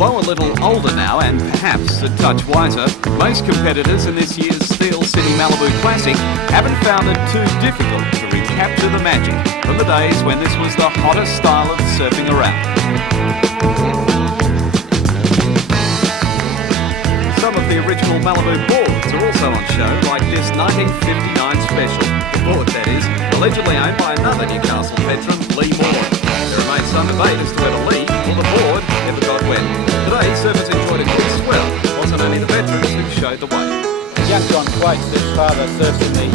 Although a little older now and perhaps a touch wiser, most competitors in this year's Steel City Malibu Classic haven't found it too difficult to recapture the magic from the days when this was the hottest style of surfing around. Some of the original Malibu boards are also on show, like this 1959 special. The board, that is, allegedly owned by another Newcastle veteran, Lee Moore. There remains some debate as to whether Lee or the board ever got wet. Today, surfers enjoyed a good swell. It wasn't only the veterans who showed the way. Young John Quates, his father, surfs in the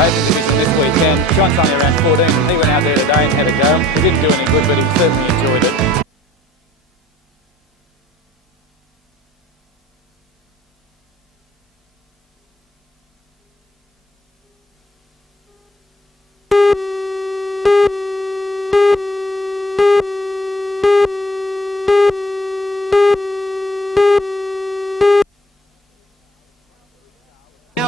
Open Division this weekend. John's only around 14 and he went out there today and had a go. He didn't do any good, but he certainly enjoyed it.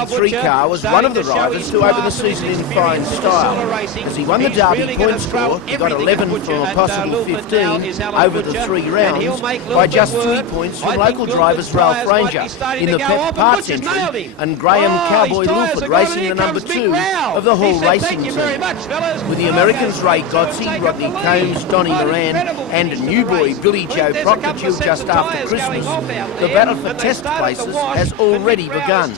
Three car was one of the riders who opened the season in fine style. As he won the Derby point score, he got 11 from a possible 15 over the 3 rounds by just 3 points from local drivers Ralph Ranger in the Pep Parts entry and Graham Cowboy Lilford racing the number 2 of the Hall Racing team. With the Americans Ray Godsey, Rodney Combs, Donnie Moran and new boy Billy Joe Proctor due just after Christmas, the battle for test places has already begun.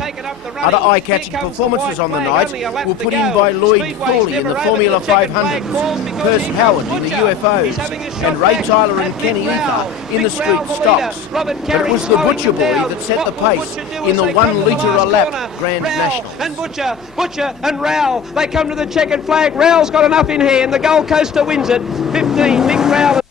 Other eye-catching performances on the night were put in by Lloyd Thorley in the Formula 500s, Perce Howard in the UFOs, and Ray Tyler and Kenny Ether in the street stocks. But it was the Butcher boy that set the pace in the 1 litre a lap Grand National. And Butcher and Rowell, they come to the checkered flag. Rowell's got enough in hand. The Gold Coaster wins it. 15, Mick Rowell.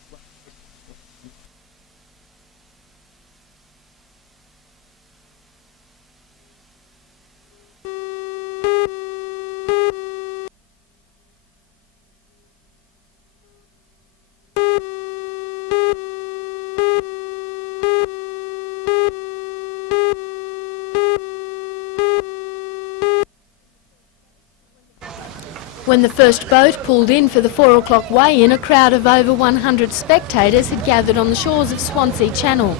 When the first boat pulled in for the 4 o'clock weigh-in, a crowd of over 100 spectators had gathered on the shores of Swansea Channel.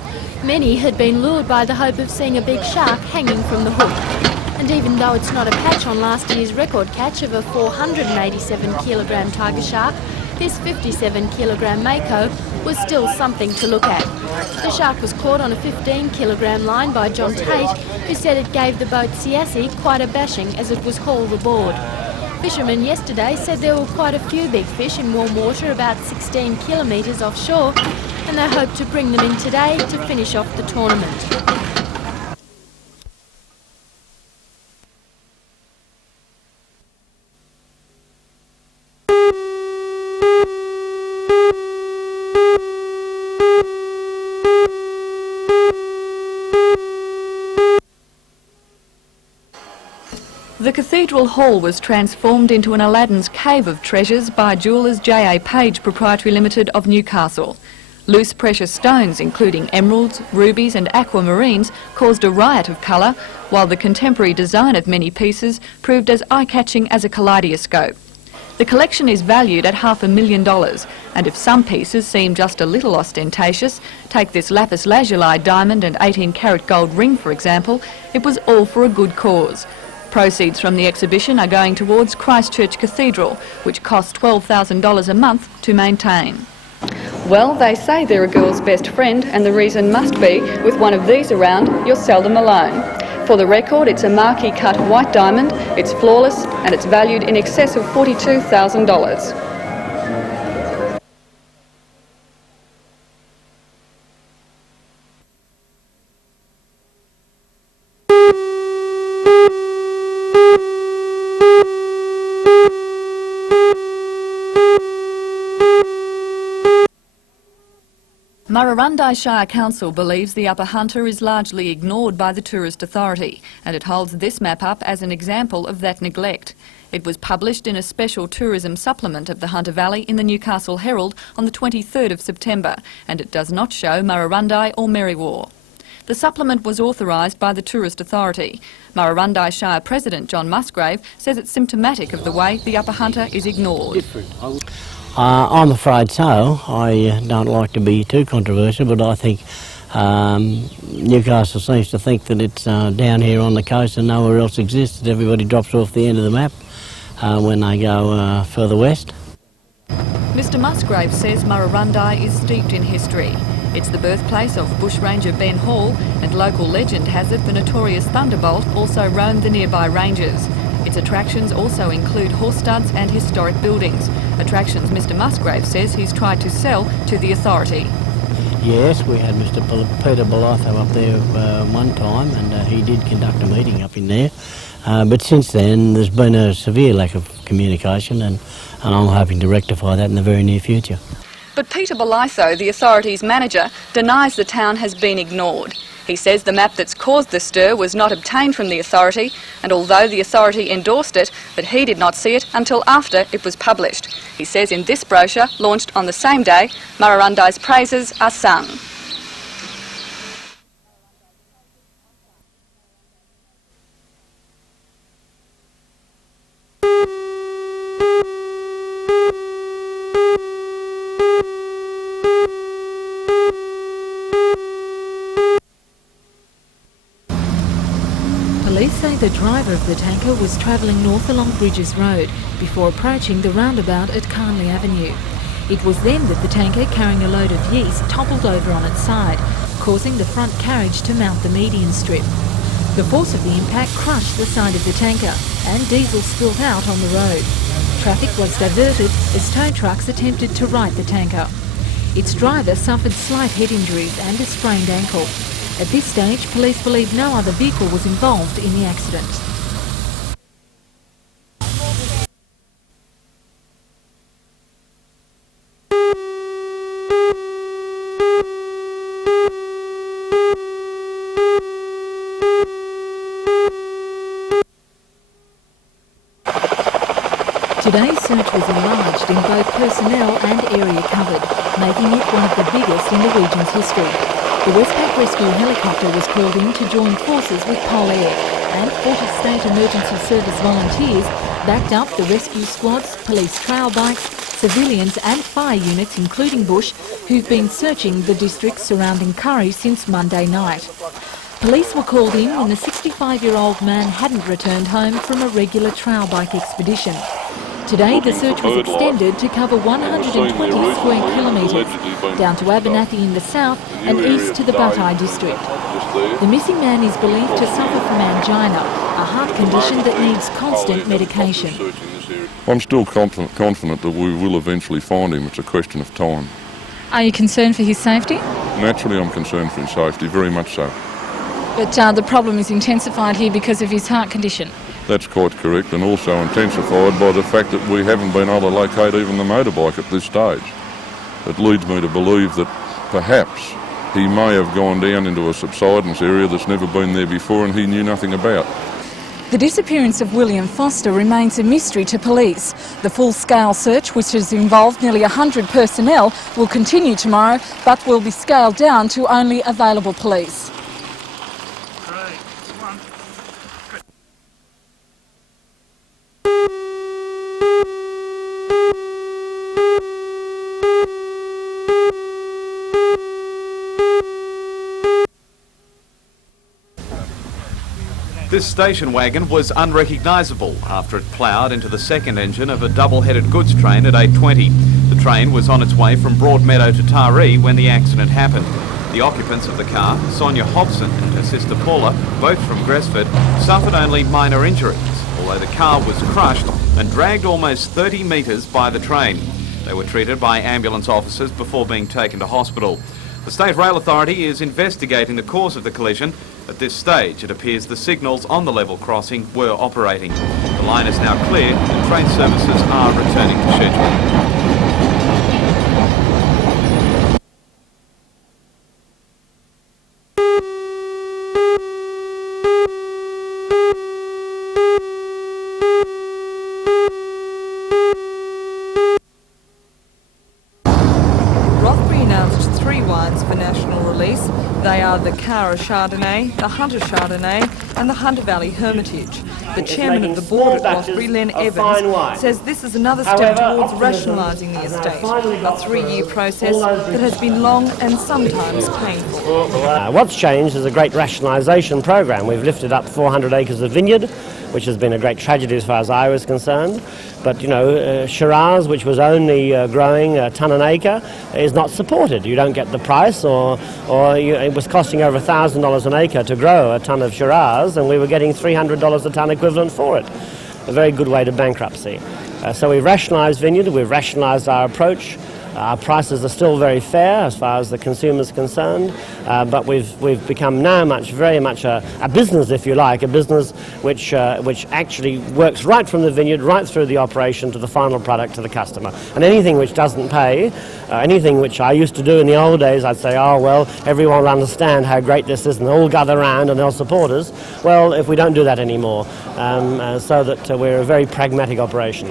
Many had been lured by the hope of seeing a big shark hanging from the hook. And even though it's not a patch on last year's record catch of a 487-kilogram tiger shark, this 57-kilogram mako was still something to look at. The shark was caught on a 15-kilogram line by John Tate, who said it gave the boat Siassi quite a bashing as it was hauled aboard. Fishermen yesterday said there were quite a few big fish in warm water about 16 kilometres offshore, and they hope to bring them in today to finish off the tournament. The Cathedral Hall was transformed into an Aladdin's cave of treasures by jewellers J.A. Page Proprietary Limited of Newcastle. Loose precious stones, including emeralds, rubies and aquamarines, caused a riot of colour, while the contemporary design of many pieces proved as eye-catching as a kaleidoscope. The collection is valued at $500,000, and if some pieces seem just a little ostentatious, take this lapis lazuli diamond and 18-carat gold ring for example, it was all for a good cause. Proceeds from the exhibition are going towards Christchurch Cathedral, which costs $12,000 a month to maintain. Well, they say they're a girl's best friend, and the reason must be, with one of these around, you're seldom alone. For the record, it's a marquee cut white diamond, it's flawless, and it's valued in excess of $42,000. Murrurundi Shire Council believes the Upper Hunter is largely ignored by the Tourist Authority, and it holds this map up as an example of that neglect. It was published in a special tourism supplement of the Hunter Valley in the Newcastle Herald on the 23rd of September, and it does not show Murrurundi or Merriwa. The supplement was authorised by the Tourist Authority. Murrurundi Shire President John Musgrave says it's symptomatic of the way the Upper Hunter is ignored. I'm afraid so. I don't like to be too controversial, but I think Newcastle seems to think that it's down here on the coast and nowhere else exists, that everybody drops off the end of the map when they go further west. Mr Musgrave says Murrurundi is steeped in history. It's the birthplace of bushranger Ben Hall, and local legend has it the notorious Thunderbolt also roamed the nearby ranges. Its attractions also include horse studs and historic buildings, attractions Mr Musgrave says he's tried to sell to the authority. Yes, we had Mr Peter Bolotho up there one time, and he did conduct a meeting up in there. But since then, there's been a severe lack of communication, and I'm hoping to rectify that in the very near future. But Peter Bolitho, the authority's manager, denies the town has been ignored. He says the map that's caused the stir was not obtained from the authority, and although the authority endorsed it, but he did not see it until after it was published. He says in this brochure, launched on the same day, Murrurundi's praises are sung. Police say the driver of the tanker was travelling north along Bridges Road before approaching the roundabout at Carnley Avenue. It was then that the tanker carrying a load of yeast toppled over on its side, causing the front carriage to mount the median strip. The force of the impact crushed the side of the tanker and diesel spilled out on the road. Traffic was diverted as tow trucks attempted to right the tanker. Its driver suffered slight head injuries and a sprained ankle. At this stage, police believe no other vehicle was involved in the accident. Today's search was enlarged in both personnel and area covered, making it one of the biggest in the region's history. The Westpac Rescue helicopter was called in to join forces with Pol Air, and 40 State Emergency Service volunteers backed up the rescue squads, police trail bikes, civilians and fire units including Bush, who've been searching the districts surrounding Curry since Monday night. Police were called in when the 65-year-old man hadn't returned home from a regular trail bike expedition. Today the search was extended to cover 120 square kilometres, down to Abernathy in the south and east to the Butteye district. The missing man is believed to suffer from angina, a heart condition that needs constant medication. I'm still confident that we will eventually find him. It's a question of time. Are you concerned for his safety? Naturally I'm concerned for his safety, very much so. But the problem is intensified here because of his heart condition. That's quite correct, and also intensified by the fact that we haven't been able to locate even the motorbike at this stage. It leads me to believe that perhaps he may have gone down into a subsidence area that's never been there before and he knew nothing about. The disappearance of William Foster remains a mystery to police. The full-scale search, which has involved nearly 100 personnel, will continue tomorrow, but will be scaled down to only available police. This station wagon was unrecognisable after it ploughed into the second engine of a double-headed goods train at 8:20. The train was on its way from Broadmeadow to Taree when the accident happened. The occupants of the car, Sonia Hobson and her sister Paula, both from Gresford, suffered only minor injuries, although the car was crushed and dragged almost 30 metres by the train. They were treated by ambulance officers before being taken to hospital. The State Rail Authority is investigating the cause of the collision. At this stage, it appears the signals on the level crossing were operating. The line is now clear and train services are returning to schedule. For national release. They are the Cara Chardonnay, the Hunter Chardonnay and the Hunter Valley Hermitage. The chairman of the board at Rothbury, Len Evans, says this is another step towards rationalising the estate, a 3-year process that has been long and sometimes painful. What's changed is a great rationalisation program. We've lifted up 400 acres of vineyard, which has been a great tragedy as far as I was concerned. But, you know, Shiraz, which was only growing a tonne an acre, is not supported. You don't get the price, or it was costing over $1,000 an acre to grow a tonne of Shiraz, and we were getting $300 a tonne equivalent for it. A very good way to bankruptcy. So we've rationalised vineyard, we've rationalised our approach. Our prices are still very fair as far as the consumer's concerned, but we've become now very much a business, if you like, a business which actually works right from the vineyard, right through the operation to the final product to the customer. And anything which doesn't pay, anything which I used to do in the old days, I'd say, oh, well, everyone will understand how great this is and they'll all gather around and they'll support us. Well, if we don't do that anymore, so that we're a very pragmatic operation.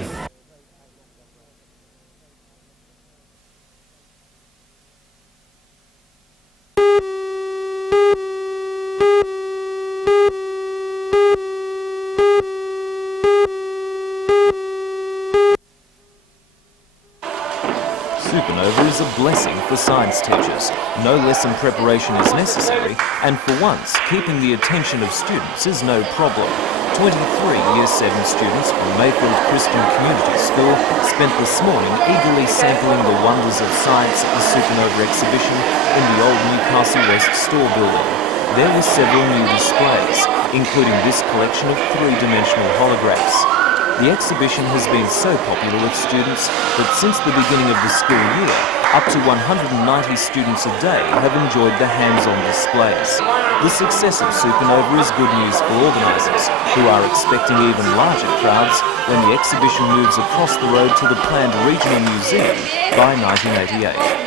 Supernova is a blessing for science teachers. No lesson preparation is necessary, and for once, keeping the attention of students is no problem. 23 Year 7 students from Mayfield Christian Community School spent this morning eagerly sampling the wonders of science at the Supernova exhibition in the old Newcastle West store building. There were several new displays, including this collection of 3-dimensional holographs. The exhibition has been so popular with students that since the beginning of the school year, up to 190 students a day have enjoyed the hands-on displays. The success of Supernova is good news for organisers, who are expecting even larger crowds when the exhibition moves across the road to the planned regional museum by 1988.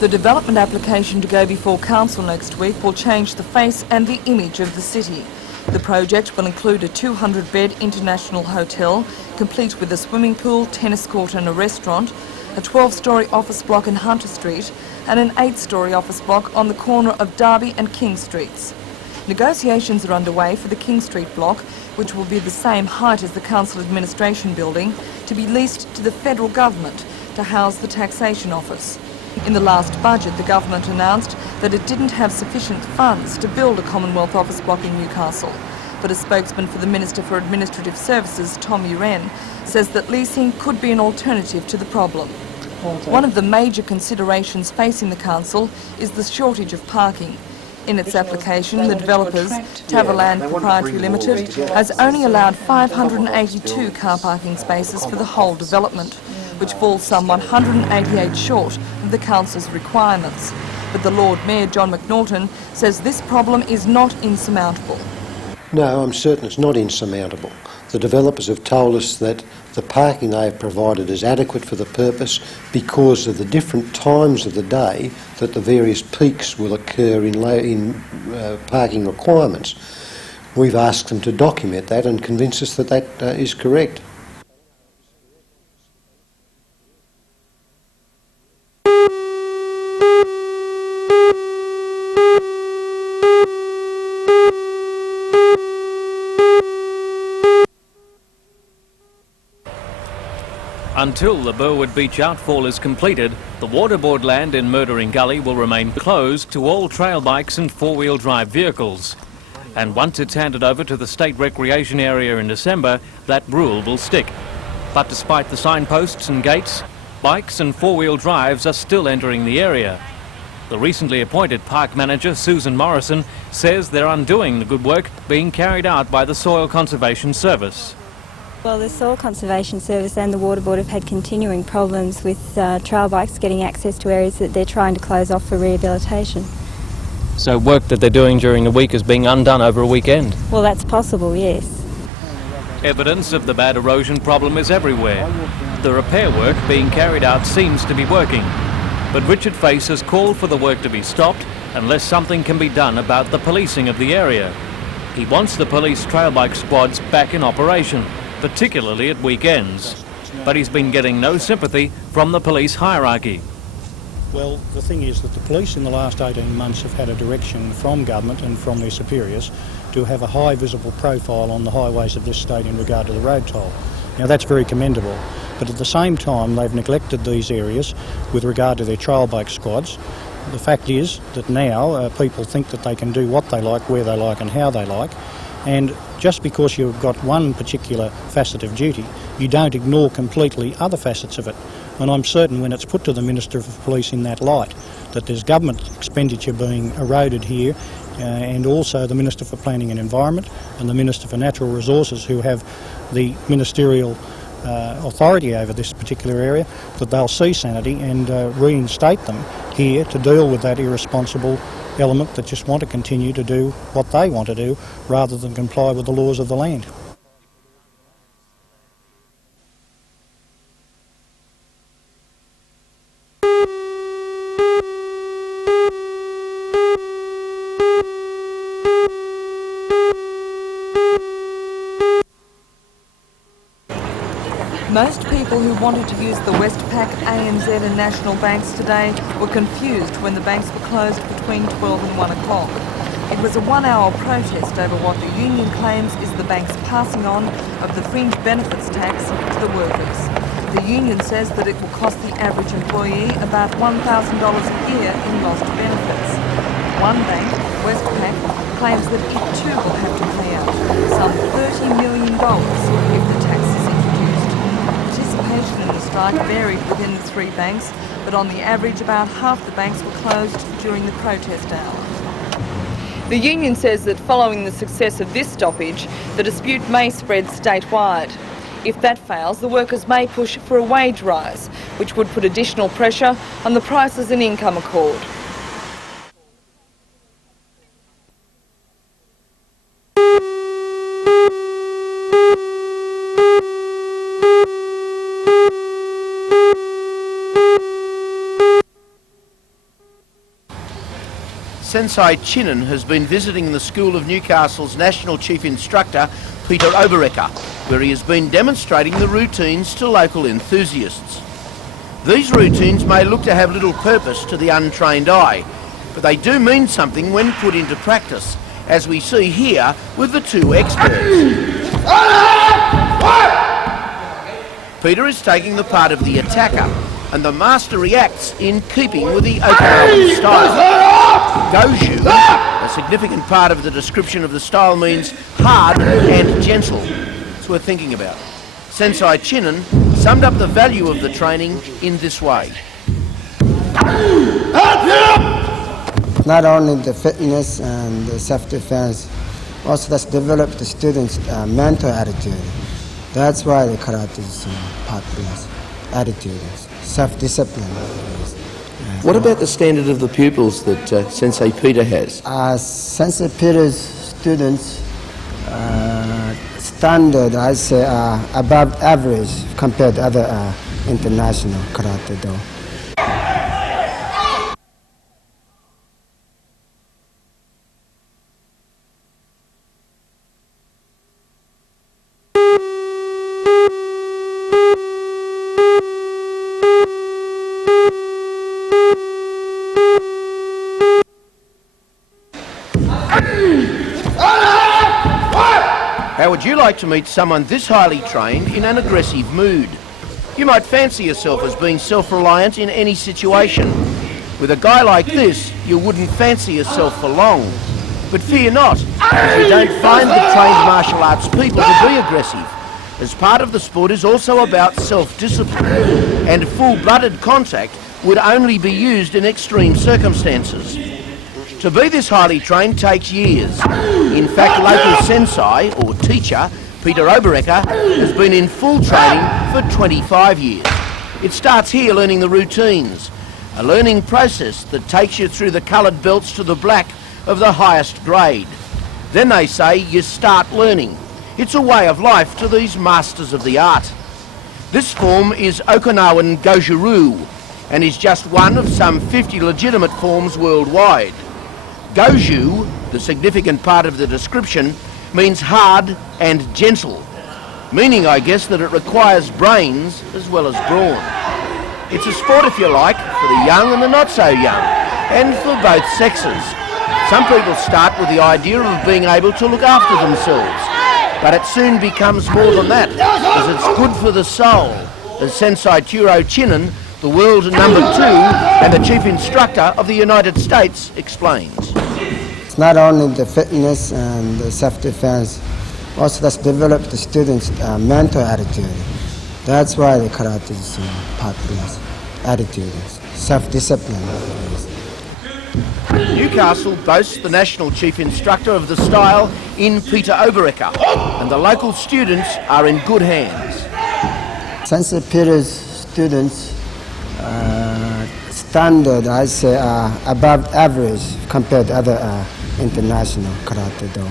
The development application to go before council next week will change the face and the image of the city. The project will include a 200-bed international hotel, complete with a swimming pool, tennis court and a restaurant, a 12-storey office block in Hunter Street and an 8-storey office block on the corner of Derby and King Streets. Negotiations are underway for the King Street block, which will be the same height as the council administration building, to be leased to the federal government to house the taxation office. In the last budget, the government announced that it didn't have sufficient funds to build a Commonwealth office block in Newcastle. But a spokesman for the Minister for Administrative Services, Tom Uren, says that leasing could be an alternative to the problem. One of the major considerations facing the council is the shortage of parking. In its application, the developers, Tavaland Proprietary Limited, has only allowed 582 car parking spaces for the whole development, which falls some 188 short of the council's requirements. But the Lord Mayor, John McNaughton, says this problem is not insurmountable. No, I'm certain it's not insurmountable. The developers have told us that the parking they have provided is adequate for the purpose because of the different times of the day that the various peaks will occur in parking requirements. We've asked them to document that and convince us that that is correct. Until the Burwood Beach outfall is completed, the Waterboard land in Murdering Gully will remain closed to all trail bikes and four-wheel drive vehicles. And once it's handed over to the State Recreation Area in December, that rule will stick. But despite the signposts and gates, bikes and four-wheel drives are still entering the area. The recently appointed park manager, Susan Morrison, says they're undoing the good work being carried out by the Soil Conservation Service. Well, the Soil Conservation Service and the Water Board have had continuing problems with trail bikes getting access to areas that they're trying to close off for rehabilitation. So work that they're doing during the week is being undone over a weekend? Well, that's possible, yes. Evidence of the bad erosion problem is everywhere. The repair work being carried out seems to be working. But Richard Face has called for the work to be stopped unless something can be done about the policing of the area. He wants the police trail bike squads back in operation, particularly at weekends. But he's been getting no sympathy from the police hierarchy. Well, the thing is that the police in the last 18 months have had a direction from government and from their superiors to have a high visible profile on the highways of this state in regard to the road toll. Now that's very commendable, but at the same time they've neglected these areas with regard to their trail bike squads. The fact is that now people think that they can do what they like, where they like and how they like, and just because you've got one particular facet of duty, you don't ignore completely other facets of it. And I'm certain when it's put to the Minister of Police in that light that there's government expenditure being eroded here, and also the Minister for Planning and Environment and the Minister for Natural Resources, who have the ministerial authority over this particular area, that they'll see sanity and reinstate them here to deal with that irresponsible element that just want to continue to do what they want to do rather than comply with the laws of the land. Most people who wanted to use the Westpac, ANZ and National banks today were confused when the banks were closed between 12 and 1 o'clock. It was a one-hour protest over what the union claims is the bank's passing on of the fringe benefits tax to the workers. The union says that it will cost the average employee about $1,000 a year in lost benefits. One bank, Westpac, claims that it too will have to pay out some $30 million if the tax is introduced. Participation in the strike varied within the three banks, but on the average about half the banks were closed during the protest hour. The union says that following the success of this stoppage, the dispute may spread statewide. If that fails, the workers may push for a wage rise, which would put additional pressure on the Prices and Income Accord. Sensei Chinnan has been visiting the School of Newcastle's National Chief Instructor, Peter Oberecker, where he has been demonstrating the routines to local enthusiasts. These routines may look to have little purpose to the untrained eye, but they do mean something when put into practice, as we see here with the two experts. Peter is taking the part of the attacker, and the master reacts in keeping with the Okinawan style. Goshu, a significant part of the description of the style, means hard and gentle. It's worth thinking about. Sensei Chinnan summed up the value of the training in this way. Not only the fitness and the self-defense, also that's developed the students' mental attitude. That's why the karate is popular. Attitude, self-discipline. What about the standard of the pupils that Sensei Peter has? Sensei Peter's students' standard, I say, above average compared to other international karate do. How would you like to meet someone this highly trained in an aggressive mood? You might fancy yourself as being self-reliant in any situation. With a guy like this, you wouldn't fancy yourself for long. But fear not, as you don't find the trained martial arts people to be aggressive, as part of the sport is also about self-discipline, and full-blooded contact would only be used in extreme circumstances. To be this highly trained takes years. In fact, local sensei, or teacher, Peter Oberecker, has been in full training for 25 years. It starts here learning the routines, a learning process that takes you through the coloured belts to the black of the highest grade. Then they say you start learning. It's a way of life to these masters of the art. This form is Okinawan Goju-ryu and is just one of some 50 legitimate forms worldwide. Goju, the significant part of the description, means hard and gentle, meaning, I guess, that it requires brains as well as brawn. It's a sport, if you like, for the young and the not so young, and for both sexes. Some people start with the idea of being able to look after themselves, but it soon becomes more than that, as it's good for the soul, as Sensei Turo Chinen, the world number 2 and the chief instructor of the United States, explains. It's not only the fitness and the self-defense, also that's developed the students' mental attitude. That's why the karate is popular. Attitude, self-discipline. Newcastle boasts the national chief instructor of the style in Peter Oberecker, and the local students are in good hands. Sensei Peter's students standard, I say, above average compared to other international karate do.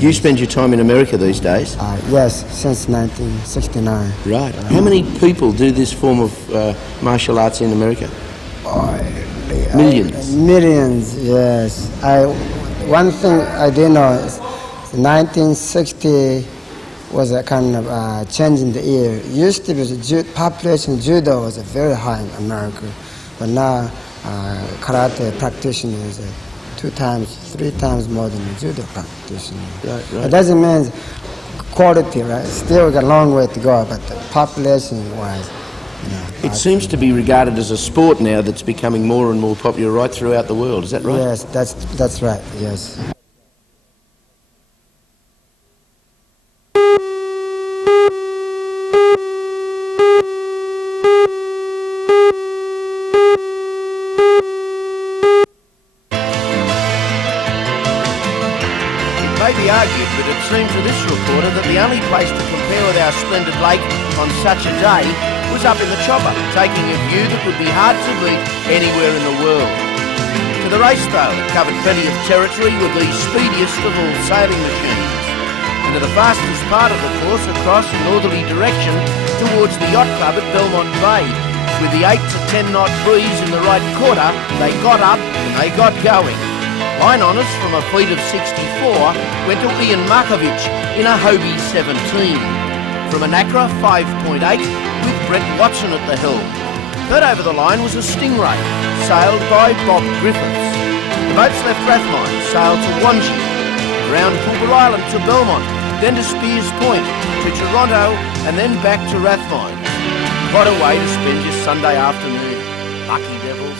You spend your time in America these days? Yes, since 1969. Right. How many people do this form of martial arts in America? Millions. Millions, yes. One thing I do know is 1960 was a kind of change in the year. It used to be the population judo was very high in America, but now karate practitioners are 2 times, 3 times more than the judo practitioners. Right. It doesn't mean quality, right? Still got a long way to go, but population-wise, it seems to be regarded as a sport now that's becoming more and more popular right throughout the world. Is that right? Yes, that's right. Yes. It may be argued, but it seems to this reporter that the only place to compare with our splendid lake on such a day was up in the chopper, taking a view that would be hard to beat anywhere in the world. To the race, though, it covered plenty of territory with the speediest of all sailing machines, and to the fastest part of the course across a northerly direction towards the yacht club at Belmont Bay. With the 8 to 10 knot breeze in the right quarter, they got up and they got going. Line honours from a fleet of 64 went to Ian Markovic in a Hobie 17. From an Acra 5.8 with Brett Watson at the helm. Third over the line was a Stingray, sailed by Bob Griffiths. The boats left Rathmine, sailed to Wanji, around Pulver Island to Belmont, then to Spears Point, to Toronto, and then back to Rathmine. What a way to spend your Sunday afternoon. Lucky devil.